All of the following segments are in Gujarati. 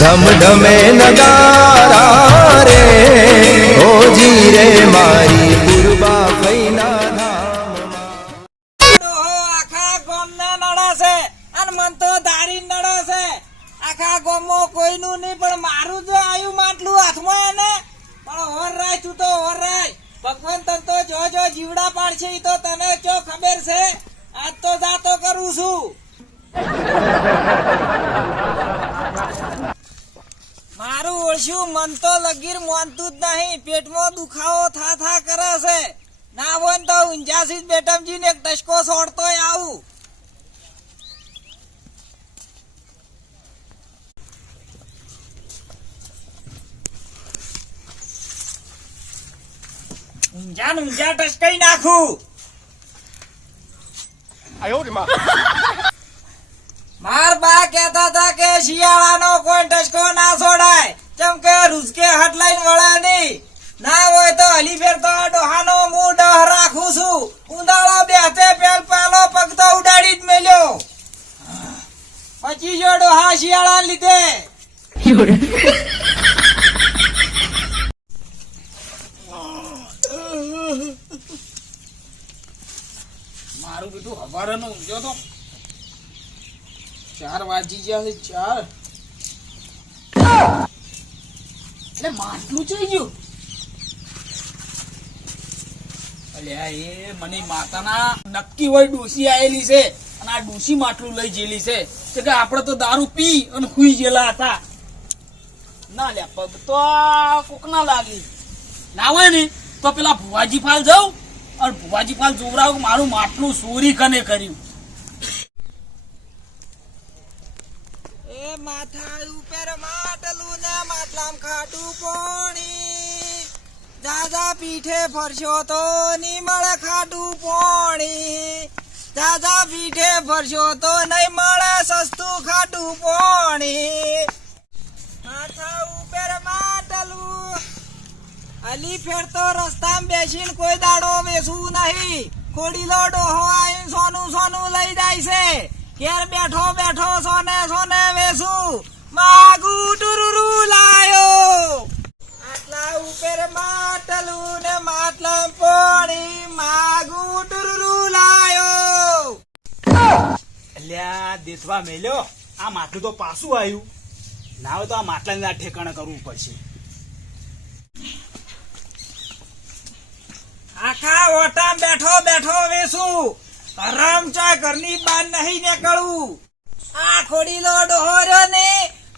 ધમ ધમે નગારા રે ઓજી રે મારી આખા ગામને નડે છે અને મન તો ધારી નડે છે. આખા ગામમાં કોઈનું નહીં, પણ મારું જો આયુ માટલું હાથમાં ને પણ હોર તું તો હોર ભગવાન તને તો જો જો જીવડા પાડશે એ તો તને જો ખબર છે? આજ તો જાતો કરું છું. મારું ઓળશું મન તો લગીર મોનતું જ નહીં. પેટમાં દુખાવો થા થા કરે છે. ના હોય તો ઊંઝાથી બેટમજી ને ટસકો છોડતોય આવું. ઊંઝા ને ઊંઝા ટસકાઈ નાખું. માર બા કેતા હતા કે શિયાળાનો કોઈ ટસકો ના છોડાય. રૂસકે હટલાઈન વળે ના હોય તો હલી ફેર તો ડોહાનો હું ડહ રાખું છું. ઉંદાળો બેસે પેલ પેલો પગ તો ઉડાડી જ મેલ્યો. પછી જો ડોહા શિયાળા લીધે. મારું બીજું હવારે નો ઊંઘ્યો તો. ચાર વાજી ગયા છે, ચાર. એટલે માટલું થઈ ગયું. અલ્યા એ મને માતાના નક્કી હોય ડોસી આયેલી છે અને આ ડોસી માટલું લઈ જેલી છે. કે આપણે તો દારૂ પી અને હુઈ ગયેલા હતા. ના લ્યા, પગ તો કોક ના લાગી. લાવે ને, તો પેલા ભુવાજી ફાલ જાઉં અને ભુવાજી ફાલ જોવરાવ મારું માટલું ચોરી કને કર્યું. માથા ઉપર માટલું ને માટલામ ખાટું પોણી. દાદા પીઠે ફરશો તો નહીં મળે ખાટું પોણી. દાદા પીઠે ફરશો તો નહીં મળે સસ્તું ખાટું પોણી. માથા ઉપર માટલું. અલી ફેરતો રસ્તામાં બેસીને કોઈ દાડો બેસવું નહીં. ખોડીલો ડોહો આવીને સોનું સોનું લઈ જાય છે. ઘેર બેઠો બેઠો સોને સોને વેસું. માગુ ટુરુરુ લાયો. આટલા ઉપર માટલું ને માટલા પોણી માગુ ટુરુરુ લાયો. અલ્યા દેસવા મેલ્યો. આ માટલું તો પાછું આવ્યું. ના હોય તો આ માટલાને આ ઠેકાણે કરવું પડશે. આખા ઓટા બેઠો બેઠો વેસું. હરામ ચા ઘરની બહાર નહીં નીકળવું. આ ખોડીલો ડોહર્યો ને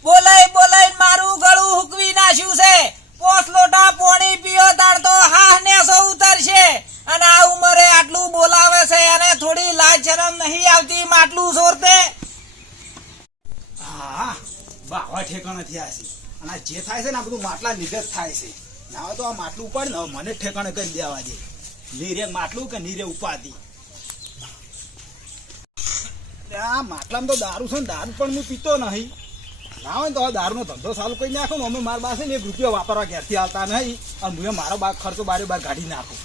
બોલાઈ બોલાઈ મારું ગળું હુકવી નાખ્યું છે. પોસ લોટા પોણી પીઓ, તાર તો હાહ ને સો ઉતરશે. અને આ ઉંમરે આટલું બોલાવે છે અને થોડી લાજ શરમ નહીં આવતી માટલું સોરતે. હા, બાવા ઠેકાણે થયા છે. અને જે થાય છે ને, આ બધું માટલા જ થાય છે. ના તો આ માટલું ઉપાડ ને મને ઠેકાણે કરી દેવા દે. નીરે માટલું કે નીરે ઉપાધી? આ માટલામાં તો દારૂ છે ને દારૂ પણ હું પીતો નહીં. ના હોય તો દારૂનો ધંધો સારું કરી નાખો ને અમે મારા પાસે એક રૂપિયો વાપરવા ઘેરથી આવતા નહીં. અને હું મારો બા ખર્ચો બારે બાર કાઢી નાખું.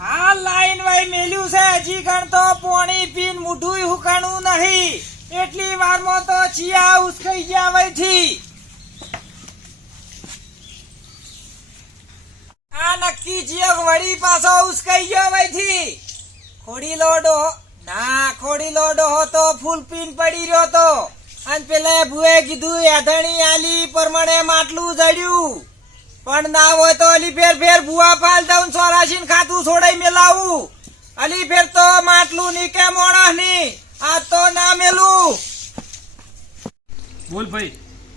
હા લાઈન વાઈ મેલ્યું છે. હજી ગણ તો પોણી પીન મુઠું હુકાણું નહીં. એટલી વારમાં તો ચિયા ઉસકાઈ ગયા વયથી. નક્કી ચિયો વળી પાછો ઉસકાઈ ગયો વયથી ખોડી લોડો. ના, ખોડી લોડો હતો, ફૂલ પીન પડી રહ્યો તો અને પેલા ભુએ કીધું, એધણી આલી પ્રમાણે માટલું જડ્યું. પણ ના હોય તો અલી ફેર ફેર ભુવા પાલ દઉં સોરાશીન ખાતું છોડાઈ મેલાવું અલી ફેર તો માટલું ની કે મોણસની આ તો ના મેલું. બોલ ભાઈ.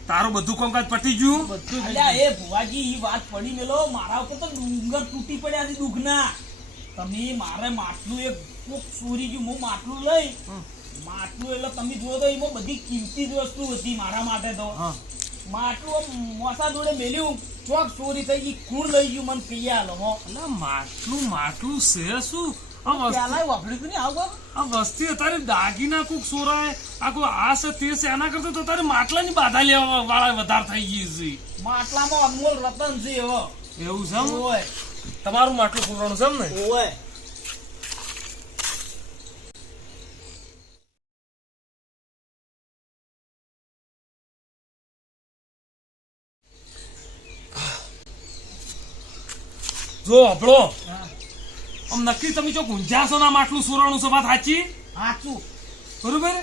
તારું બધું કોમકાજ પતી ગયું? અલ્યા એ ભુવાજી ઈ વાત પડી મેલો. મારા ઉપર તો ડુંગર તૂટી પડ્યા છે દુઃખના. તમે મારે માટલું એક કોક ચોરી ગયું હું માટલું લઈ. માટલું એટલે તમે જોયો તો એમાં બધી કિંમતી જ વસ્તુ હતી મારા માટે તો. માટલું આમ મોસા જોડે મેલ્યું ચોક ચોરી થઈ ગઈ કુણ લઈ ગયું મને કહી આલો એટલે માટલું માટલું છે શું? વસ્તુ દાગીના કોક સોરાય આ છે તે છે એના કરતા તો તારે માટલાની બાધા લેવા વાળા વધારે થઈ ગઈ છે. માટલામાં અનમોલ રતન છે એવો. એવું છે ઓય. તમારું માટલું ફૂલવાનું છે એમ ને? ઓવે જો હભળો આમ નક્કી તમે જો ગુંજાશો ના માટલું સુરણું છે વાત સાચી? સાચું. બરોબર?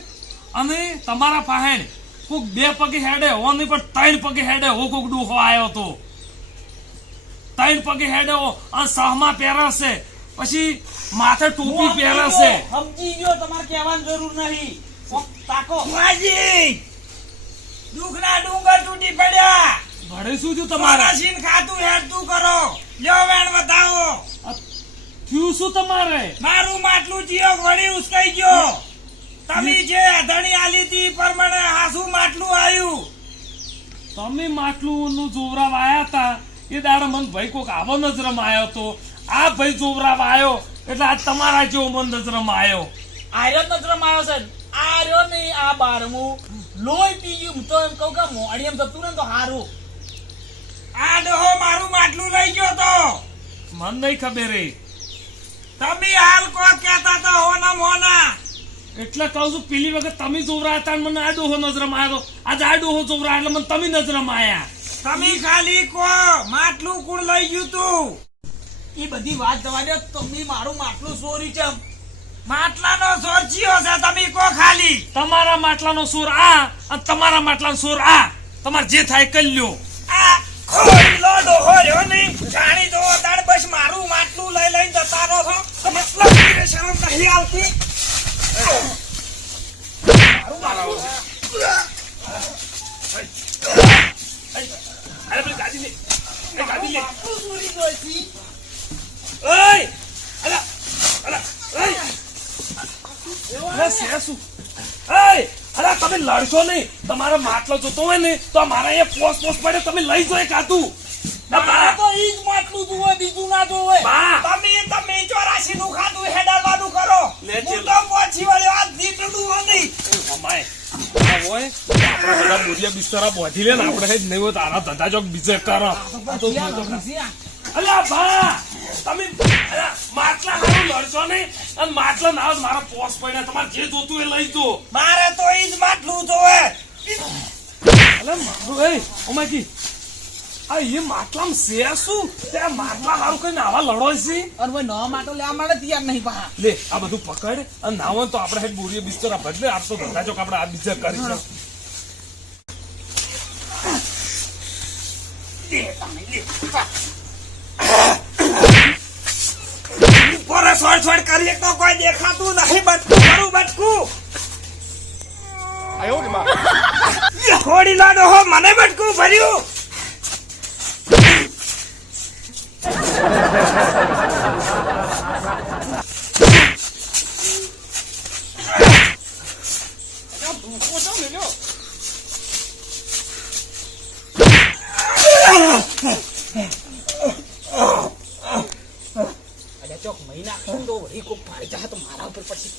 અને તમારા પાહેણ કોક બે પગે હેડે હો નહીં પણ ત્રણ પગે હેડે હો કોક ડૂહો આવ્યો તો. ત્રણ પગે હેડે હો અને સહમાં પહેરાશે પછી માથે ટોપી પહેરાશે. સમજી ગયો તમારે કહેવાની જરૂર નહીં. તાકો. બુઆજી દુખના ડુંગર તૂટી પડ્યા. ભડે શું થયું તમારા? સીન ખાતું હેડતું કરો. લ્યો વેણ બતાવો થયું શું તમારે? મારું માટલું જીઓ વળી ઉસકાઈ ગયો. તમે જે અધણી આલી હતી પ્રમાણે હાસું માટલું આવ્યું તમે માટલું નું જોવરાવ વાયા હતા. એ દાડે મન ભાઈ કોક આવો નજરમાં આવ્યો તો આ ભાઈ જોવરાવ આવ્યો એટલે આજ તમારા જેવો મન નજરમાં આવ્યો આર્યો નજરમાં આવ્યો છે આ રહ્યો નહીં આ બારમું. લોહી પી ગયું. તો એમ કહું કે મોડી એમ થતું ને તો હારું. આ ડહો મારું માટલું લઈ ગયો તો. મન નહીં ખબર એ. તમે હાલ કો કહેતા તો હોના મોના એટલે કહું છું પેલી વખત તમે જોવરા હતા અને મને આ ડોહો નજરમાં આવ્યો. આજે આ ડોહો જોવરા એટલે મને તમે નજરમાં આવ્યા. તમે ખાલી કો માટલું કુણ લઈ ગયું તું. એ બધી વાત જવા દો તમે મારું માટલું ચોરી છે. માટલાનો સોર જીઓ છે તમે કો ખાલી. તમારા માટલાનો સોર આ અને તમારા માટલાનો સોર આ. તમારે જે થાય કરી લ્યો. આ ડોહો રહ્યો નહીં. જાણી દો તાણ બસ મારું માટલું લઈ લઈને જતા રહો છો મતલબ શરમ નહીં આવતી. અરે પેલી ગાડી લે એ ગાડી લે ચોરી જોઈતી ઓય! અલા અલા ઓય! અલા છે શું ઓય અલા તમે લડશો નહીં. તમારા માટલો જોતો હોય ને તો મારા અહીંયા પોસ પોસ પડે તમે લઈ જો એક આતું મારે તો ઈ જ માટલું જુએ બીજું ના જોવે તમે તમે ચોરાશી નું ખાધું હેડાડવાનું કરો. હું તો પહોંચી વળ્યો આ દીકરું નહીં? અમાય મારા તો ઈ જ માટલું જોવે. આ એ માટલામાં શું? તે માટલા હારું કઈ નાવા લડો છે? અરે ભાઈ નવા માટો લેવા માટે તૈયાર નહીં પા લે આ બધું પકડ અને નાવો તો આપણે હેડ બોરીએ બિસ્તરા બદલે આપ તો ધંધા ચોક આપણે આ બીજે કરીશું પોરે સોડ કરી કરીએ તો કોઈ દેખાતું નહીં બટકું ખરું બટકું ખોડી લાડો હો મને બટકું ભર્યું. ચોક મહિના તો વળી કોક ભાઈ જા તો મારા ઉપર પછી